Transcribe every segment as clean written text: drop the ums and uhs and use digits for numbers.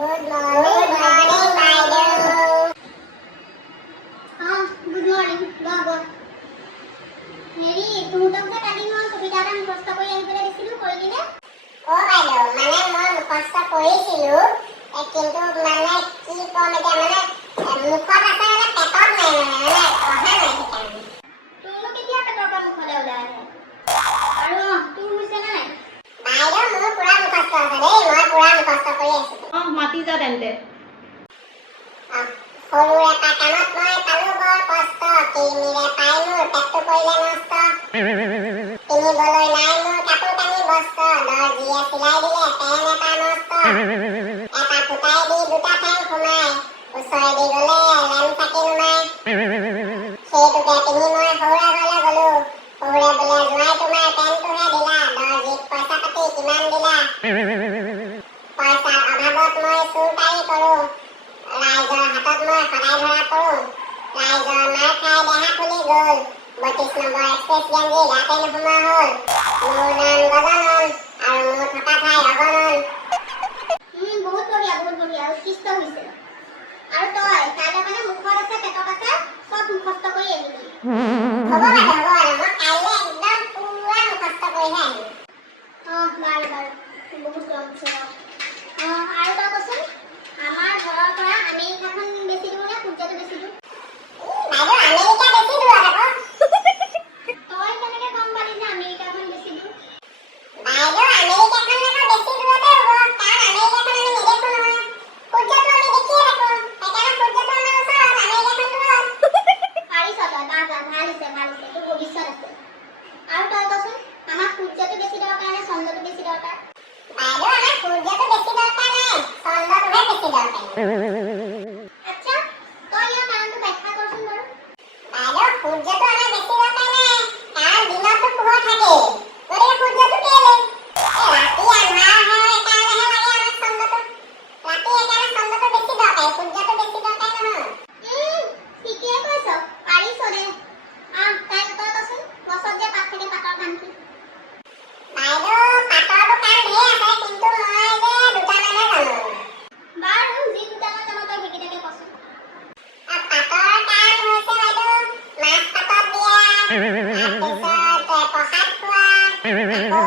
Good morning, বাইদেউ। Good morning বাবত হেৰি তুহঁতক যে কালি মই কবিতা এটা মুখস্থ কৰি আহিবলৈ দিছিলোঁ কৰিলিনে? বাইদেউ মানে মই মুখস্থ কৰিছিলো কিন্তু মানে কি কম এতিয়া মানে মুখত আছে মানে পেটত নাই মানে অহা নাই সেইকাৰণে। তোৰনো কেতিয়া পেটৰ পৰা মুখলৈ ওলাই আহে আৰু তোৰ হৈছে নাই? বাইদেউ মোৰ পুৰা মুখস্থ আছে দেই, মই পুৰা মুখস্থ কৰি আছো। মাতি যা তেন্তে। সৰু এটা কামত মই পালো বৰ কষ্ট, কিনিলে পাই মোৰ পেটটো কৰিলে নষ্ট। কিনিবলৈ নাই মোৰ কাপোৰ কানি বস্ত্ৰ, দৰ্জীয়ে চিলাই দিলে পেন এটা নষ্ট। এটা ফুটাই দি দুটা ঠেং সোমাই, ওচৰেদি গ'লে লেম চাকি নুমাই। সেইটোকে পিন্ধি মই সৰুৰে ঘৰলৈ গ'লো, সৰুৰে বোলে জোঁৱাই তোমাৰ পেনটোহে দিলা, দৰ্জীক পইচা পাতি কিমান দিলা? পইচাৰ অভাৱত মই চুৰকাৰী কৰোঁ, ৰাইজৰ হাতত মই সদায় ধৰা পৰোঁ। ৰাইজৰ মাৰ খাই দেহা ফুলি গ'ল, ৩২ নম্বৰ এক্সপ্ৰেছ গেঞ্জি গাতে নোসোমোৱা হ'ল। মোৰ নাম গজানন আৰু মোৰ থকা ঠাই অগণন। বহুত বঢ়িয়া উৎকৃষ্ট হৈছে। আৰু তই কাইলৈ মানে মুখত আছে পেটত আছে চব মুখস্থ কৰি আহিবি। হ'ব বাইদেউ, মই কাইলৈ একদম পুৰা মুখস্থ কৰিহে আহিম। বাৰু বহুত ৰং আছে। আৰু তই কচোন আমাৰ ঘৰৰ পৰা আমেৰিকাখন বেছি দূৰ নে সূৰ্যটো বেছি দূৰ? বাইদেউ আমেৰিকা বেছি দূৰত আকৌ। তই কেনেকে গম পালি যে আমেৰিকাখন বেছি দূৰ? বাইদেউ আমেৰিকাখন আকৌ বেছি দূৰতে হ'ব, কাৰণ আমেৰিকাখন আমি নেদেখো নহয়। সূৰ্যটো আমি দেখিয়ে থাকো, সেইকাৰণে সূৰ্যটো আমাৰ ওচৰত, আমেৰিকাখন দূৰত। পাৰিছ তই, ভাল হৈছে তোৰ ভৱিষ্যত আছে। আৰু তই কচোন আমাৰ সূৰ্যটো বেছি দৰকাৰ নে চন্দ্ৰটো বেছি দৰকাৰ? বাইদেউ আমাৰ সূৰ্যটো বেছি দৰকাৰ নাই, চন্দ্ৰটোহে বেছি দৰকাৰ। আচ্ছা, তই ইয়াৰ কাৰণটো ব্যাখ্যা কৰচোন বাৰু। বাইদেউ সূৰ্যটো আমাৰ বেছি দৰকাৰ নাই, কাৰণ দিনততো পোহৰ থাকেই, গতিকে সূৰ্যটো কেলে? ৰাতি আন্ধাৰ হয় কাৰণেহে লাগে আমাক চন্দ্ৰটো। ৰাতি সেইকাৰণে চন্দ্ৰটো বেছি দৰকাৰ, সূৰ্যটো বেছি দৰকাৰ নহয়। ঠিকেই কৈছ, পাৰিছ দে। তই কচোন গছত যে পাত থাকে পাতৰ কাম কি? বাইদেউ পাতৰটো কাম ঢেৰ আছে, কিন্তু মই যে দুটামানহে জানো। বাৰু যি দুটামান জানো তই সেইকেইটাকে কচোন। পাতৰ কাম হৈছে বাইদেউ মাছ পাতত দিয়া, তাৰপিছত প্ৰসাদ খোৱা, আকৌ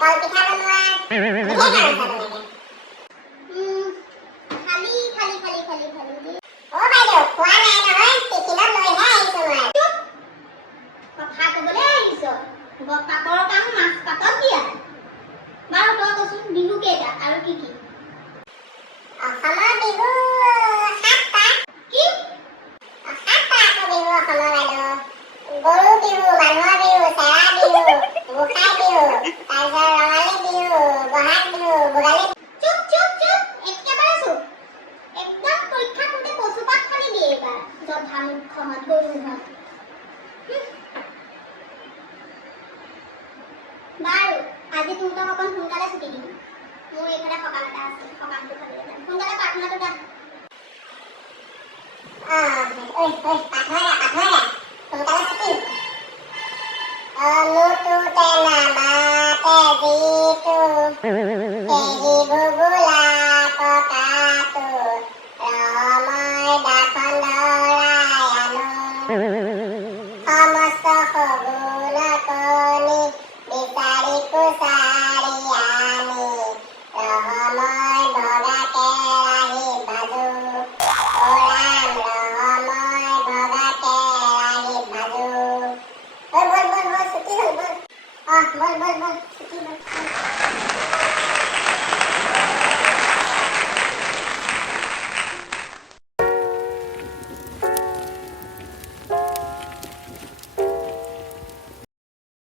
কলপিঠা বনোৱা, ঢেৰ কাম আছে তেনেকে। খালি বাইদেউ খোৱা নাই নহয়, টিফিনত লৈহে আহিছো মই। কথা ক'বলৈ আহিছ, পাতৰ কাম মাছ পাতত দিয়া। বাৰু তই কচোন বিহু কেইটা আৰু কি কি? অসমৰ বিহু 7টা। কি? 7টা আকৌ বিহু অসমৰ বাইদেউ। গৰু বিহু, মানুহৰ বিহু, চেৰা বিহু, গোসাই বিহু, তাৰপিছত ৰঙালী বিহু, বহাগ বিহু, ভোগালী। চুপ একেবাৰে চুপ। একদম পৰীক্ষা কৰোঁতে কচুপাত ফালি দিয়ে এইবাৰ জধামুখত গৰুহঁত। বাৰু আজি তহঁতক অকণ সোনকালে ছুটি দিম, মোৰ এইফালে সকাম এটা আছে, সকামটো খাবলৈ যাম। সোনকালে প্ৰাৰ্থনাটো গাম। পাঠৰা সোনকালে ছুটি। অনুটোতে নামাতে যিটো, সেহি ভুগুলা ককাটো, ৰহময় দাখন ধৰাই আনো, সমস্ত সগুণ কণি বিচাৰি কুচাৰি আনি, ৰহময় ভগা কেৰাহী ভাজো, ৰাম ৰহময় ভগা কেৰাহী ভাজো। বল ছুটি হ'ল, বল ছুটি হ'ল।